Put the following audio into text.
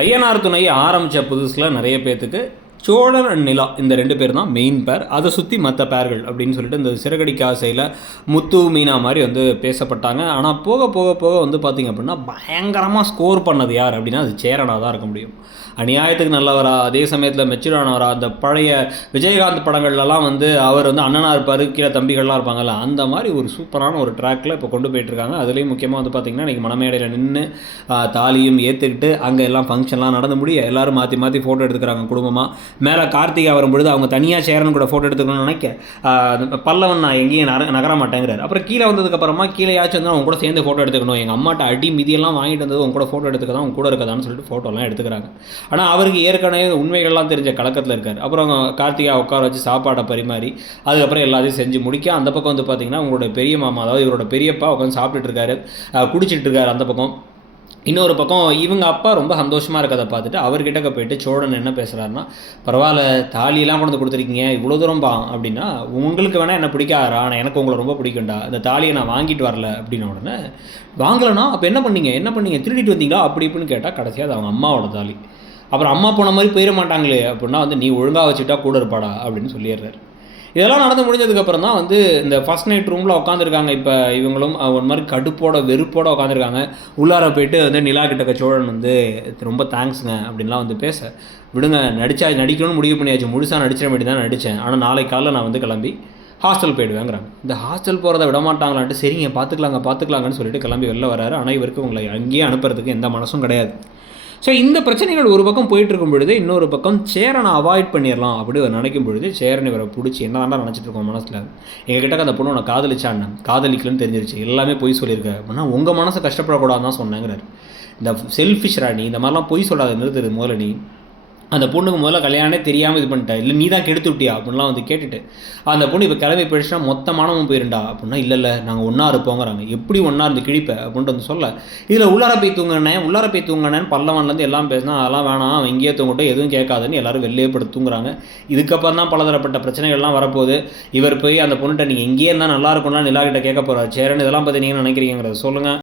ஐயனார் துணை ஆரம்பித்த புதுசில் நிறைய பேர்த்துக்கு சோழன் அண்ட் நிலா இந்த 2 பேர் தான் மெயின் பேர். அதை சுற்றி மற்ற பேர்கள் அப்படின்னு சொல்லிட்டு இந்த சிறகடிக்க ஆசையில் முத்து மீனா மாதிரி வந்து பேசப்பட்டாங்க. ஆனால் போக போக போக வந்து பார்த்திங்க அப்படின்னா பயங்கரமாக ஸ்கோர் பண்ணது யார் அப்படின்னா அது சேரனாக தான் இருக்க முடியும். அநியாயத்துக்கு நல்லவரா, அதே சமயத்தில் மெச்சூரானவரா, அந்த பழைய விஜயகாந்த் படங்கள்லாம் வந்து அவர் வந்து அண்ணனாக இருப்பார், கீழே தம்பிகள்லாம் இருப்பாங்கல்ல, அந்த மாதிரி ஒரு சூப்பரான ஒரு ட்ராக்கில் இப்போ கொண்டு போயிட்டுருக்காங்க. அதுலேயும் முக்கியமாக வந்து பார்த்திங்கன்னா இன்றைக்கி மணமேடையில் நின்று தாலியும் ஏற்றுக்கிட்டு அங்கே எல்லாம் ஃபங்க்ஷன்லாம் நடந்து முடிய எல்லோரும் மாற்றி மாற்றி ஃபோட்டோ எடுத்துக்கிறாங்க குடும்பமாக. மேலே கார்த்திகா வரும்பொழுது அவங்க தனியாக சேரன் கூட ஃபோட்டோ எடுத்துக்கணும்னு நினைக்க பல்லவன் நான் எங்கேயும் நகர மாட்டேங்கிறார். அப்புறம் கீழே வந்ததுக்கப்புறமா கீழேயாச்சும் வந்து அவங்க கூட சேர்ந்து ஃபோட்டோ எடுத்துக்கணும், எங்கள் அம்மாட்ட அடி மிதியெல்லாம் வாங்கிட்டு வந்தது அவங்க கூட ஃபோட்டோ எடுத்துக்க தான் அவங்க கூட இருக்கதான்னு சொல்லிட்டு ஃபோட்டோலாம் எடுத்துக்கிறாங்க. ஆனால் அவருக்கு ஏற்கனவே உண்மைகள்லாம் தெரிஞ்ச கலக்கத்தில் இருக்கார். அப்புறம் கார்த்திகா உட்கார வச்சு சாப்பாடை பரிமாறி அதுக்கப்புறம் எல்லாத்தையும் செஞ்சு முடிக்க அந்த பக்கம் வந்து பார்த்திங்கன்னா உங்களோட பெரிய மாமா, அதாவது இவரோட பெரியப்பா உட்காந்து சாப்பிட்டுட்டு இருக்காரு, குடிச்சிட்டு இருக்காரு அந்த பக்கம். இன்னொரு பக்கம் இவங்க அப்பா ரொம்ப சந்தோஷமாக இருக்கிறத பார்த்துட்டு அவர்கிட்ட போயிட்டு சோழன் என்ன பேசுகிறாருன்னா, பரவாயில்ல தாலியெல்லாம் கொண்டு வந்து கொடுத்துருக்கீங்க இவ்வளோ தூரம் பா அப்படின்னா, உங்களுக்கு வேணால் என்ன பிடிக்காதா, ஆனால் எனக்கு உங்களை ரொம்ப பிடிக்கும்டா, இந்த தாலியை நான் வாங்கிட்டு வரல அப்படின்ன உடனே, வாங்கலைன்னா அப்போ என்ன பண்ணீங்க திருடிட்டு வந்தீங்களா அப்படி இப்படின்னு கேட்டால் கடைசியாக அது அவங்க அம்மாவோட தாலி. அப்புறம் அம்மா போன மாதிரி போயிட மாட்டாங்களே அப்படின்னா வந்து நீ ஒழுங்காக வச்சுட்டா கூட இருப்பாடா அப்படின்னு சொல்லிடுறாரு. இதெல்லாம் நடந்து முடிஞ்சதுக்கப்புறம் தான் வந்து இந்த ஃபஸ்ட் நைட் ரூமில் உட்காந்துருக்காங்க. இப்போ இவங்களும் ஒரு மாதிரி கடுப்போட வெறுப்போட உட்காந்துருக்காங்க. உள்ளார போயிட்டு வந்து நிலா கிட்டக்க சோழன் வந்து ரொம்ப தேங்க்ஸுங்க அப்படின்லாம் வந்து பேச, விடுங்க நடிக்கணும்னு முடிவு பண்ணியாச்சு, முழுசாக நடிச்சிட வேண்டி தான் நடித்தேன், ஆனால் நாளைக்கு காலையில் நான் வந்து கிளம்பி ஹாஸ்டல் போயிடுவேங்கிறாங்க. இந்த ஹாஸ்டல் போகிறத விட மாட்டாங்களான்ட்டு சரிங்க பார்த்துக்கலாங்கன்னு சொல்லிட்டு கிளம்பி வெளில வராரு. ஆனால் இவருக்கு உங்களை அங்கேயே அனுப்புறதுக்கு எந்த மனசும் கிடையாது. ஸோ இந்த பிரச்சனைகள் ஒரு பக்கம் போயிட்டு இருக்கும் பொழுது இன்னொரு பக்கம் சேரனை அவாய்ட் பண்ணிடலாம் அப்படி நினைக்கும் பொழுது சேரன் இவரை பிடிச்சி என்ன தாண்டா நினச்சிட்டு இருக்கோம் மனசில், எங்ககிட்ட அந்த பொண்ணு உன்னை காதலிச்சான்னு காதலிக்கலன்னு தெரிஞ்சிருச்சு, எல்லாமே பொய் சொல்லியிருக்க அப்படின்னா உங்கள் மனசை கஷ்டப்படக்கூடாதுன்னு தான் சொன்னேங்கிறார். இந்த செல்ஃபிஷ் ராணி இந்த மாதிரிலாம் பொய் சொல்லாத நிறுத்துறது முதல்ல. நீ அந்த பொண்ணுக்கு முதல்ல கல்யாணமே தெரியாமல் இது பண்ணிட்டா, இல்லை நீ தான் கெடுத்து விட்டியா அப்படின்லாம் வந்து கேட்டுட்டு அந்த பொண்ணு இப்போ கிளம்பி போயிடுச்சுன்னா மொத்த மானமும் போயிருண்டா அப்படின்னா, இல்லை நாங்கள் ஒன்றா இருப்போங்கிறாங்க. எப்படி ஒன்றா இருந்து கிழிப்ப அப்படின்ட்டு வந்து சொல்ல, இதில் உள்ளார போய் தூங்கினேன்னு பல்லவன்லேருந்து எல்லாம் பேசினா அதெல்லாம் வேணாம் அவன் இங்கேயே தூங்கிட்டு எதுவும் கேட்காதுன்னு எல்லாரும் வெளியே படுத்து தூங்குறாங்க. இதுக்கப்புறம் தான் பலதரப்பட்ட பிரச்சனைகள்லாம் வரப்போகுது. இவர் போய் அந்த பொண்ணுகிட்ட நீங்கள் இங்கேயே இருந்தால் நல்லா இருக்கும்னா நிலா கிட்ட கேட்க போகிறார் சேரன், இதெல்லாம் பற்றி நீங்கள் நினைக்கிறீங்கிறத சொல்லுங்கள்.